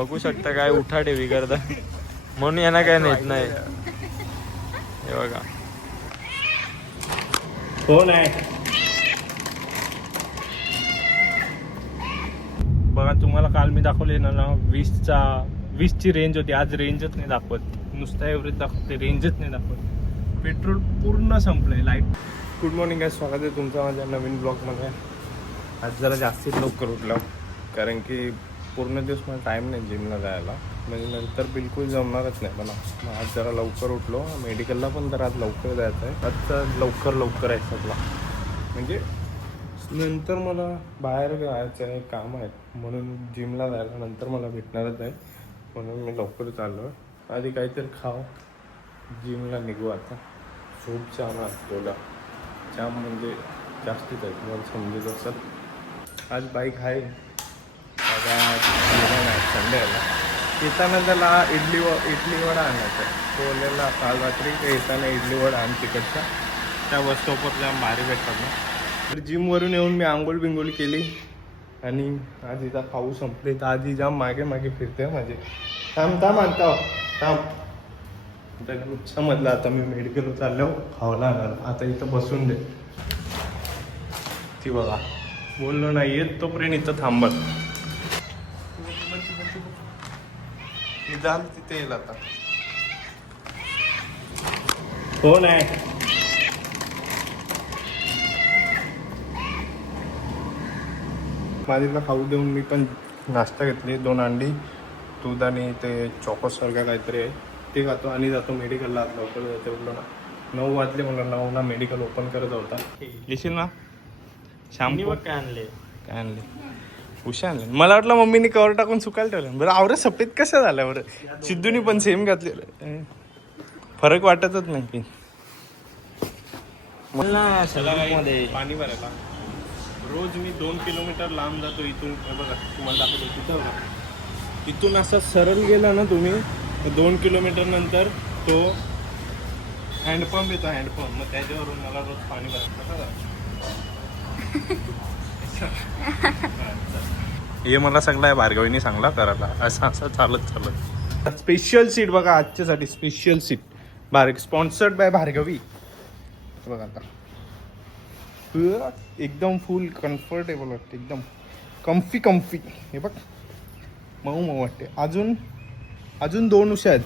बघू शकता काय उठाठेवी करता म्हणून यांना काय नेत नाही. हे बघा कोण आहे बघा. तुम्हाला काल मी दाखवले ना 20ची रेंज होती. आज रेंजच नाही दाखवत, नुसतं एव्हरेज दाखवते, रेंजच नाही दाखवत. पेट्रोल पूर्ण संपलंय. लाईट. गुड मॉर्निंग आहे, स्वागत आहे तुमचं माझ्या नवीन ब्लॉगमध्ये. आज जरा जास्तीच लवकर उठलो कारण की पूर्ण दिवस मला टाईम नाही जिमला जायला, म्हणजे नंतर बिलकुल जमणारच नाही मला. मग आज जरा लवकर उठलो. मेडिकलला पण जरा आज लवकर जायचं आहे. आजचा लवकर आहे सगळं, म्हणजे नंतर मला बाहेर जायचं आहे, काम आहे, म्हणून जिमला जायला नंतर मला भेटणारच आहे, म्हणून मी लवकर चाललो आहे. आधी काहीतरी खाव, जिमला निघू. आता सूप जाम असलेला जाम म्हणजे जास्तीच आहे, तुम्हाला समजत असेल. आज बाईक आहे संडे आला. येताना त्याला इडली वडा आणायचा आहे. तो बोललेला काल रात्री येताना इडली वडा आण तिकडचा, त्या बस स्टॉपवर जाम भारी भेटतात ना. तर जिमवरून येऊन मी आंघोळ बिंगोळी केली आणि आज इथं पाऊस संपले तर आधी जाम मागे फिरते माझे. थांब आणता समजलं. आता मी मेडिकलवर चाललो, खावला आता इथं बसून दे. ती बघा बोललो नाही येत तोपर्यंत इथं थांबत. जाल तिथे येईल आता. कोण आहे माझीला खाऊ देऊन मी पण नाश्ता घेतली. 2 अंडी, दूध आणि ते चॉकोस सारखं काहीतरी आहे ते खातो आणि जातो मेडिकलला. लवकर जायचं बोललो ना. 9 वाजले, मला 9ला मेडिकल ओपन करत होता. येशील ना? शॅम्पू काय आणले उशा आणले. मला वाटलं मम्मीने कवर टाकून सुकायला ठेवलं. बरं आवरं सफेद कसं झालं बरं. सिद्धूनी पण सेम घातलेलं, फरक वाटतच नाही की. पाणी भरायला रोज मी 2 किलोमीटर लांब जातो इथून. बघा तुम्हाला दाखवतो तिथं बघा. इथून असं सरळ गेला ना तुम्ही 2 किलोमीटर नंतर तो हँडपंप येतो, हँडपंप. मग त्याच्यावरून मला रोज पाणी भरायचं. हे मला सगळं भार्गवीने सांगला करायला. असं चालत. स्पेशल सीट बघा आजच्यासाठी, special seat sponsored by Bhargavi. बघा आता एकदम फुल कम्फर्टेबल वाटते, एकदम कम्फी. हे बघ मऊ वाटते. अजून 2 उशा आहेत.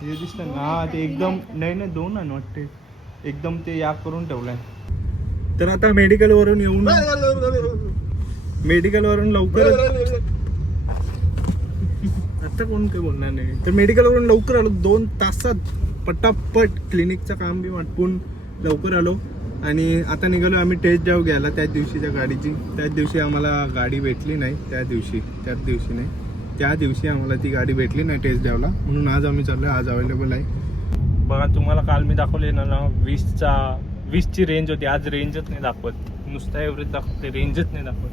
हे दिसतं ना ते एकदम नाही 2 आहे वाटते. एकदम ते या करून ठेवलंय. तर आता मेडिकलवरून लवकर आता कोण काही बोलणार नाही. तर मेडिकलवरून लवकर आलो, 2 तासात पटापट क्लिनिकचं काम बी वाटपून लवकर आलो. आणि आता निघालो आम्ही टेस्ट ड्राईव्ह घ्यायला त्याच दिवशीच्या गाडीची. त्याच दिवशी आम्हाला गाडी भेटली नाही, त्या दिवशी आम्हाला ती गाडी भेटली नाही टेस्ट ड्राईव्हला, म्हणून आज आम्ही चाललो. आज अवेलेबल आहे. बघा तुम्हाला काल मी दाखवले ना 20ची रेंज होती. आज रेंजच नाही दाखवत, नुसतं एव्हरेज दाखवते, रेंजच नाही दाखवत.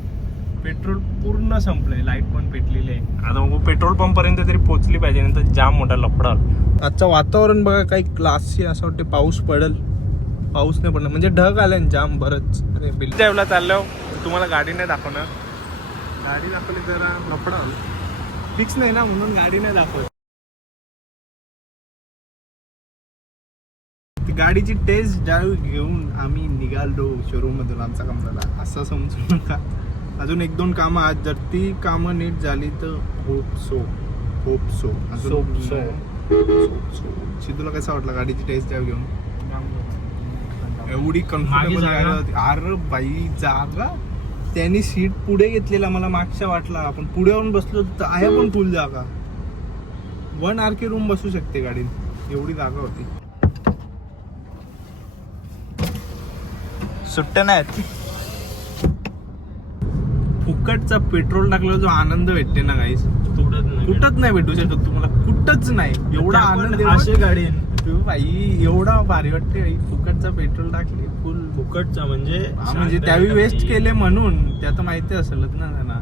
पेट्रोल पूर्ण संपलंय. लाईट पण पेटलेली आहे. आता पेट्रोल पंप पर्यंत तरी पोहोचली पाहिजे, नंतर जाम मोठा लफडा. आजचं वातावरण बघा काही क्लासची, असं वाटते पाऊस पडेल. पाऊस नाही पडणार, म्हणजे ढग आले जाम बरंच. अरे बिल ड्राईव्हला चाललो, तुम्हाला गाडी नाही दाखवणार. गाडी दाखवली जरा लफडा फिक्स नाही ना, म्हणून गाडी नाही दाखवत. गाडीची टेस्ट ड्राईव्ह घेऊन आम्ही निघालो शोरूम मधून. आमचा काम झाला असं समजू नका. अजून 1-2 कामं आज, जर ती कामं नीट झाली तर होप सो सिद्धूला कसं वाटलं गाडीची टेस्ट ड्राईव्ह घेऊन? एवढी कम्फर्टेबल होती. अरे बाई जागा त्यांनी सीट पुढे घेतलेला, मला मागच्या वाटला. आपण पुढे येऊन बसलो तर आहे पण फुल जागा. 1 RK रूम बसू शकते गाडीत, एवढी जागा होती. सुट्ट्या नाहीत. फुकटचा पेट्रोल टाकल्यावर जो आनंद भेटते ना गाईस, कुठंच नाही भेटू शकत तुम्हाला, कुठंच नाही. एवढा आनंद असे गाडी बाई, एवढा भारी वाटते. फुकटचा पेट्रोल टाकले फुल. फुकटचा म्हणजे त्यावेळी वेस्ट केले म्हणून त्या तर माहिती असेलच ना त्यांना.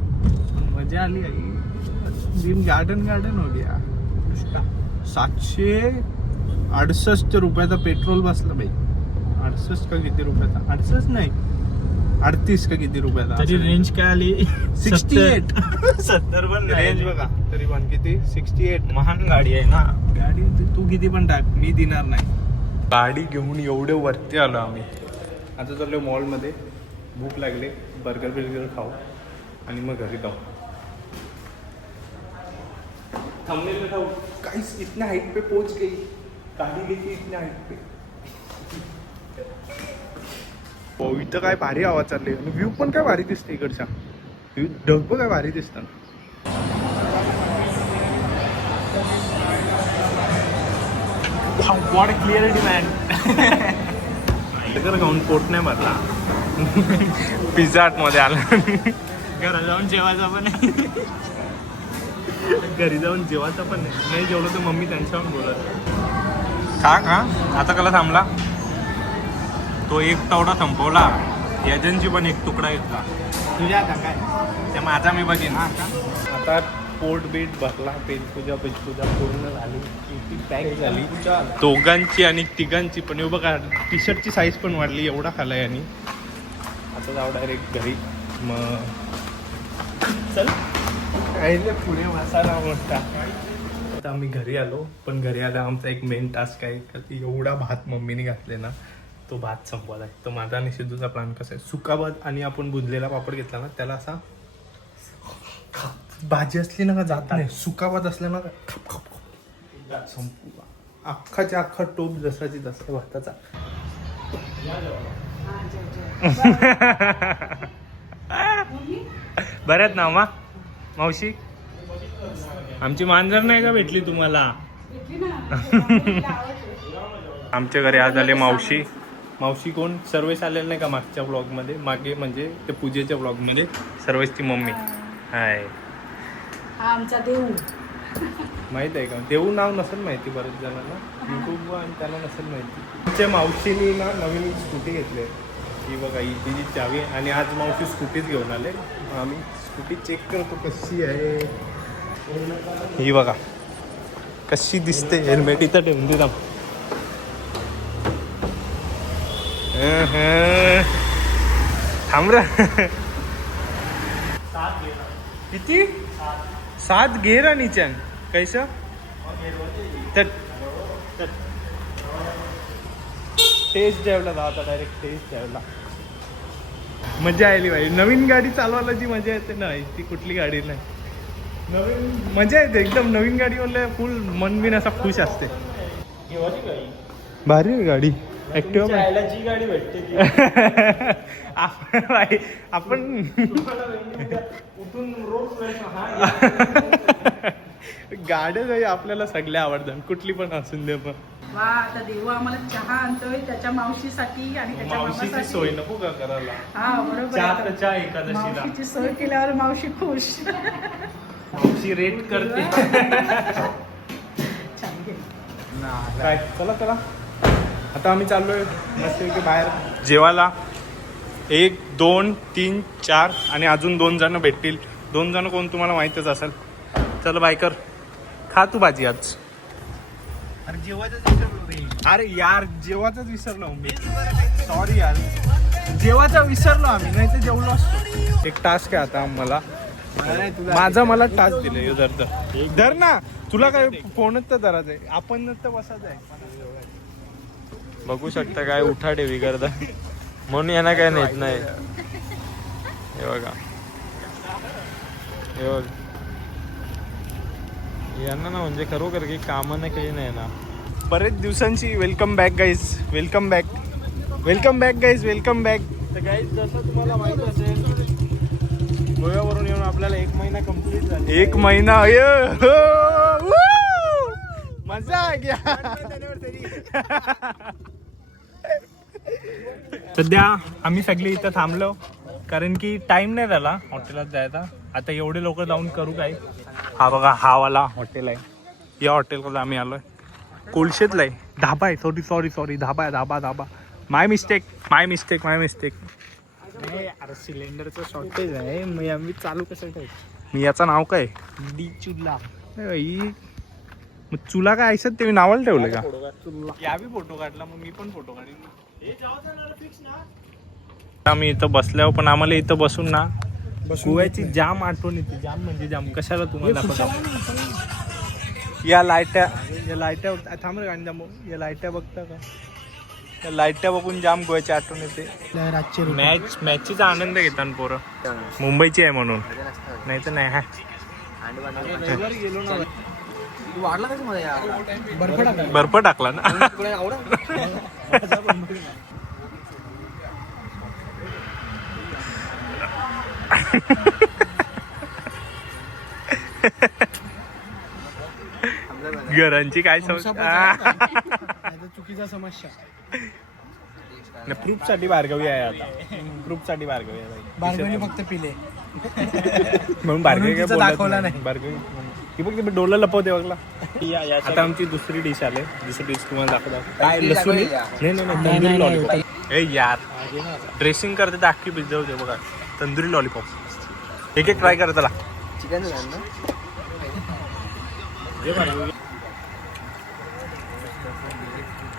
मजा आली. जिम गार्डन हो गया. 768 रुपयाचा पेट्रोल बसला बाई. 68 का किती रुपयाचा? 68 नाही, 38 का किती रुपयाला तरी रेंज काय आली 68 70 पण रेंज बघा तरी पण किती 68 महान गाडी आहे ना. गाडी तू किती पण टाक मी देणार नाही. गाडी घेऊन एवढे वरती आलो आम्ही. आता चाललो मॉलमध्ये. भूक लागले बर्गर खाऊ आणि मग घरी जाऊ. थंबनेल खाऊ काहीच इतने हाइट पे पहुंच गई गाड़ी लेके इतने हाइट पे. हो इथं काय भारी आवाज चालले आणि व्ह्यू पण काय भारी दिसते इकडच्या. व्ह्यू ढग काय भारी दिसतात. What clarity man. बर्गर खाऊन पोट नाही भरला. पिझ्झा हट मध्ये आला. घरा जाऊन जेवायचं पण नाही. घरी जाऊन जेवायचं पण नाही जेवलं तर मम्मी त्यांच्यावर बोलत. खा आता कला थांबला. तो एक तवडा संपवला. एजन्सी पण एक तुकडा घेतला. तुझ्या आता काय त्या माझा मी बघेन. आता पोट बीट भरला. पेजपूजा पूर्ण झाली. पॅक झाली दोघांची आणि तिघांची पण. हे बघा टी शर्टची साईज पण वाढली. एवढा खाला यांनी. आता जाऊ डायरेक्ट घरी. मग चल राहिले पुढे मसाला मोठा. आता आम्ही घरी आलो. पण घरी आला आमचा एक मेन टास्क आहे का ती एवढा भात मम्मीने घातले ना तो भात संपवायला आहे. तो माझा आणि सिद्धूचा प्लॅन कसा आहे सुका भात आणि आपण बुजलेला पापड घेतला ना त्याला असा भाजी असली ना का जात नाही. सुका भात असला ना खप खप खप संपू अख्खाच्या अख्खा टोप जसाची तसा भाताचा. बऱ्यात ना मावशी आमची मांजर नाही का भेटली तुम्हाला. आमच्या घरी आज आले मावशी. मावशी कोण सर्वेस आलेलं नाही का मागच्या ब्लॉगमध्ये. मागे म्हणजे ते पूजेच्या ब्लॉगमध्ये सर्वेसची मम्मी. हाय आमचा देऊ माहित आहे का. देऊ नाव नसेल माहिती बरेच जणांना. युट्यूब आणि त्याला नसेल माहिती. आमच्या मावशीनी ना नवीन स्कूटी घेतली. ही बघा ही तिची चावी. आणि आज मावशी स्कूटीच घेऊन आले. आम्ही स्कूटी चेक करतो कशी आहे. ही बघा कशी दिसते. हेल्मेट इथं ठेवून दे. थांब रे. किती 7 गेर आणि नीचन कैसा टेस्ट ड्राईव्हला जा. आता डायरेक्ट टेस्ट ड्राईव्हला. मजा आली भाई. नवीन गाडी चालवायला जी मजा येते ना ती कुठली गाडी नाही. नवीन मजा येते एकदम. नवीन गाडी म्हणलं फुल मन बिन असा खुश असते. भारी आहे गाडी. ऍक्टिव्हा जी गाडी भेटते आपण उठून रोज गाड्या काही आपल्याला सगळ्या आवडतात कुठली पण असून दे. पण वा आता देऊ आम्हाला चहा आणतोय त्याच्या मावशीसाठी आणि त्याच्या मावशीची मामासाठी. सोय नको का करायला. हा बरोबर आहे. चहा एकादशीला मावशीची सोय केल्यावर मावशी खुश. मावशी रेट करते. छान घे. काय चला आता आम्ही चाललोय मस्त बाहेर जेवायला. 1 2 3 4 आणि अजून 2 जण भेटतील. 2 जण कोण तुम्हाला माहितच असेल. चल बायकर खा तू भाजी आज. अरे जेवायचं विसरलो रे. अरे यार जेवायचंच विसरलो मी. सॉरी यार जेवायचं विसरलो आम्ही. नाही तर जेवलो असतो. एक टास्क आहे आता मला. मला टास्क दिले. धर ना. तुला काय फोनच तर धरायचं आहे. आपण तर बसायचं आहे. बघू शकता काय उठाडे विगरदा म्हणून यांना काय नेत नाही. हे बघा हे बघ यांना ना म्हणजे खरोखर काही कामं नाही काही नाही ना. बरेच दिवसांची welcome back guys. Welcome back guys. Welcome back. तर गाईज जसं तुम्हाला माहित असेल गोव्यावरून येऊन आपल्याला 1 महिना कंप्लीट झाला. 1 महिना मजा आ गया. सध्या आम्ही सगळे इथं थांबलो कारण की टाइम नाही झाला हॉटेलात जायचा. आता एवढे लोक जाऊन करू काय. हा बघा हा वाला हॉटेल आहे. या हॉटेलला आम्ही आलोय. कोळशेतला आहे. धाबा आहे. सॉरी धाबा. माय मिस्टेक. अरे सिलेंडरचं शॉर्टेज आहे मग आम्ही चालू कसं ठेवतो. मी याचं नाव काय डी चुल्ला. मग चुला काय ऐसत ते मी नावाला ठेवलं का. या बी फोटो काढला मग मी पण फोटो काढीन. आम्ही इथं बसल्यावर पण आम्हाला इथं बसून ना गोव्याची जाम आठवण येते. जाम म्हणजे जाम. कशाला तुम्हाला दाखवतो. या लाईट्या थांब रे गाणी दामो. या लाईट्या बघता का? या लाईट्या बघून जाम गोव्याची आठवण येते. मॅचचा आनंद घेतात पोरं. मुंबईची आहे म्हणून, नाही तर नाही. बर्फ टाकला ना. घरांची काय चुकीचा समस्या. प्रूफ साठी भार्गवी आहे आता. प्रूफ साठी भार्गवी आहे. बार्गवणी फक्त पिले म्हणून भार्गवी काय दाखवला नाही. भार्गवी ती बघ डोला लपवते बघला. आता आमची दुसरी डिश आले. दुसरी डिश तुम्हाला दाखवतो. काय लसूण? नाही लॉलीपॉप. ए यार ड्रेसिंग करते तर अख्खी भिजवते बघा. तंदुरी लॉलीपॉप. एक ट्राय करा त्याला. चिकन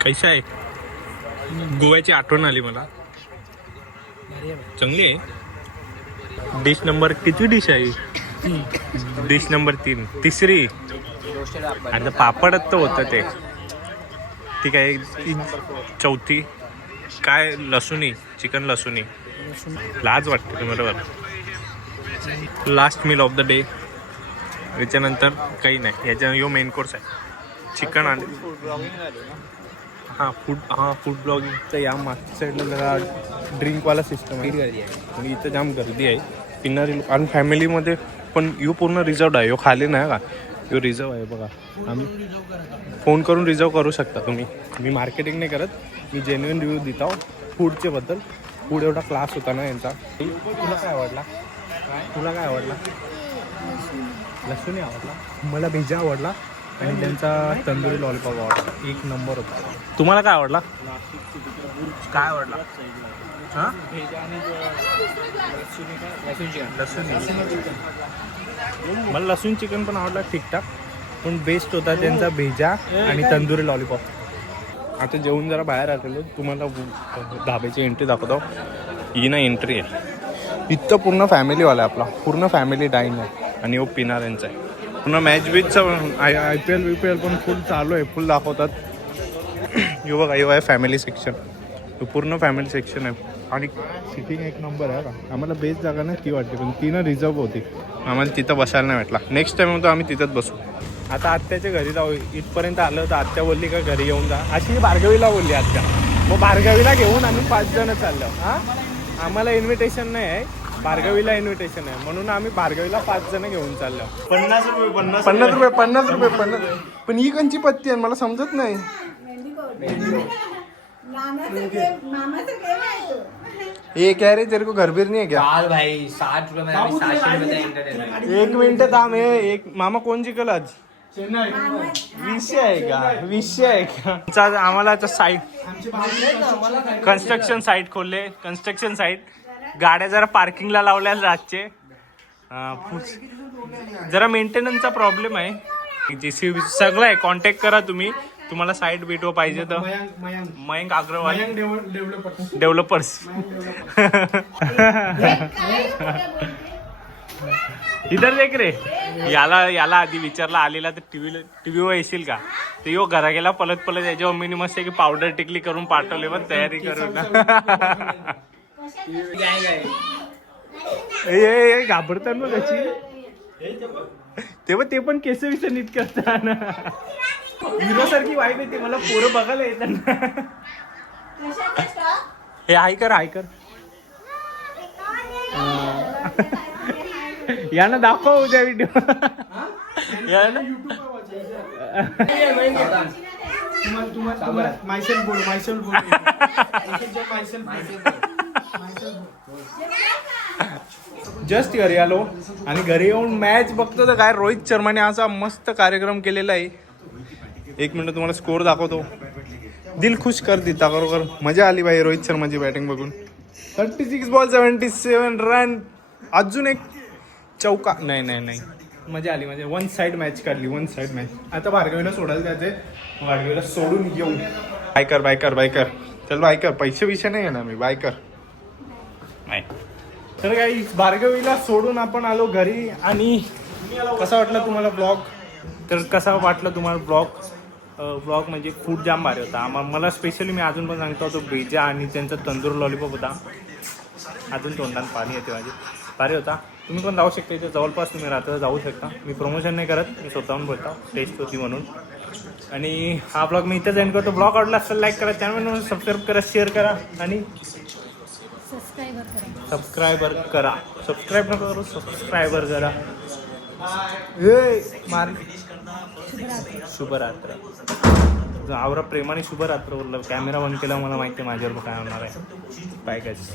कैसा आहे? गोव्याची आठवण आली मला. चांगली आहे. डिश नंबर किती डिश आहे? Dish number 3. तिसरी. आता पापडच तर होतं ते. ठीक आहे. चौथी काय? लसुणी. चिकन लसुणी. लाज वाटते तुम्हाला बरोबर. Last meal of the day. याच्यानंतर काही नाही. याच्या यो मेन कोर्स आहे. चिकन आणि फूड ब्लॉगिंगचं या मागच्या साईडला जरा ड्रिंकवाला सिस्टम आहे. आणि इथं जाम गर्दी आहे. पिणारी आणि फॅमिलीमध्ये पण यो पूर्ण रिझर्वड आहे. यो खाली नाही का? यो रिझर्व आहे बघा. आम्ही फोन करून रिझर्व करू शकता तुम्ही. मी मार्केटिंग नाही करत. मी जेन्युइन रिव्ह्यू देत आहो फूडचे बद्दल. फूड एवढा क्लास होता ना यांचा. तुला काय आवडला? लसूणी आवडला. मला भेजा आवडला. आणि त्यांचा तंदुरी लॉलीपॉप आवडला. एक नंबर होता. तुम्हाला काय आवडला? काय आवडला? हां मला लसूण चिकन पण आवडला ठीकठाक. पण बेस्ट होता त्यांचा भेजा आणि तंदुरी लॉलीपॉप. आता जेवून जरा बाहेर आलेलो. तुम्हाला धाब्याची एंट्री दाखवतो. ही ना एंट्री आहे. इथं पूर्ण फॅमिलीवाला आहे आपला. पूर्ण फॅमिली डाईन आहे. आणि हो पिणाऱ्यांचा आहे. पूर्ण मॅच बीचचं IPL पण फुल चालू आहे. फुल दाखवतात. यो बघा यो आहे फॅमिली सेक्शन. पूर्ण फॅमिली सेक्शन आहे. आणि सिटिंग एक नंबर आहे का. आम्हाला बेस्ट जागा ना ती वाटते. पण ती ना रिझर्व होती. आम्हाला तिथं बसायला नाही भेटला. नेक्स्ट टाइम होतो आम्ही तिथंच बसू. आता आत्याच्या घरी जाऊ. इथपर्यंत आलं तर आत्या बोलली का घरी येऊन जा. अशी भार्गवीला बोलली आत्या. मग भार्गवीला घेऊन आम्ही 5 जण चाललो. हां आम्हाला इन्व्हिटेशन नाही आहे. भार्गवीला इन्व्हिटेशन आहे. म्हणून आम्ही भार्गवीला 5 जण घेऊन चाललो. 50 रुपये. पण ही कंची पत्ती आहे मला समजत नाही. ये क्या रे तेरे को घर बीर नहीं है क्या? भाई 60 रुपये में 700 रुपये. एक मिनिट थांब. एक मामा कोण जिंकल आज? विषय आहे का? आम्हाला आता साईट कन्स्ट्रक्शन साईट खोलले. Construction site. गाड्या जरा पार्किंगला लावल्या रातचे. जरा मेंटेनन्सचा प्रॉब्लेम आहे. JCB सगळं आहे. कॉन्टॅक्ट करा तुम्ही. तुम्हाला साईट भेटव पाहिजे तर मयंक अग्रवाल डेव्हलपर्स. इधर देख रे. याला आधी विचारला आलेला तर टीव्हीवर येशील का. तर यो घरा गेला पलत याच्या मम्मीने मस्त की पावडर टिकली करून पाठवले. पण तयारी करून घाबरतात ना त्याची. तेव्हा ते पण केस विस नीट करतात. हिरो सारखी वाईफ येते मला. पोरं बघायला येतात. हे हाय कर. यानं दाखव उद्या व्हिडिओ. जस्ट घरी आलो. आणि घरी येऊन मॅच बघतो तर काय रोहित शर्माने असा मस्त कार्यक्रम केलेला आहे. एक मिनिट तुम्हाला स्कोर दाखवतो. दिल खुश कर देता बरोबर. मजा आली भाई रोहित शर्माची बॅटिंग बघून. 36 बॉल 77 रन. अजून एक चौका. नाही मजा आली. म्हणजे 1 साइड मॅच काढली. 1 साइड मॅच. आता भार्गवीला सोडायला जायचंय. भार्गवीला सोडून येऊ. बाय कर चल बाय कर. पैसे नाही येणार मी. बाय कर. आहे. तर काही भार्गवीला सोडून आपण आलो घरी. आणि कसा वाटला तुम्हाला ब्लॉग? तर कसा वाटला तुम्हाला ब्लॉग म्हणजे फूड जाम भारी होता. मला स्पेशली मी अजून पण सांगतो तो बेजा आणि त्यांचा तंदूर लॉलीपॉप होता. अजून तोंडात पाणी येते माझे. भारी होता. तुम्ही पण जाऊ शकता इथे जवळपास, तुम्ही रात्र जाऊ शकता. मी प्रमोशन नाही करत, मी स्वतःहून बोलतो, टेस्ट होती म्हणून. आणि हा ब्लॉग मी इथेच एंड करतो. ब्लॉग आवडला असेल लाईक करा, चॅनल सबस्क्राईब करा, शेअर करा आणि सबस्क्राईबर करा. सबस्क्राईब नका करू, सबस्क्रायबर करा. शुभरात्र. आवरा प्रेमाने शुभरात्र बोललं. कॅमेरा बंद केला, मला माहिती आहे माझ्यावर काय होणार आहे. Bye guys.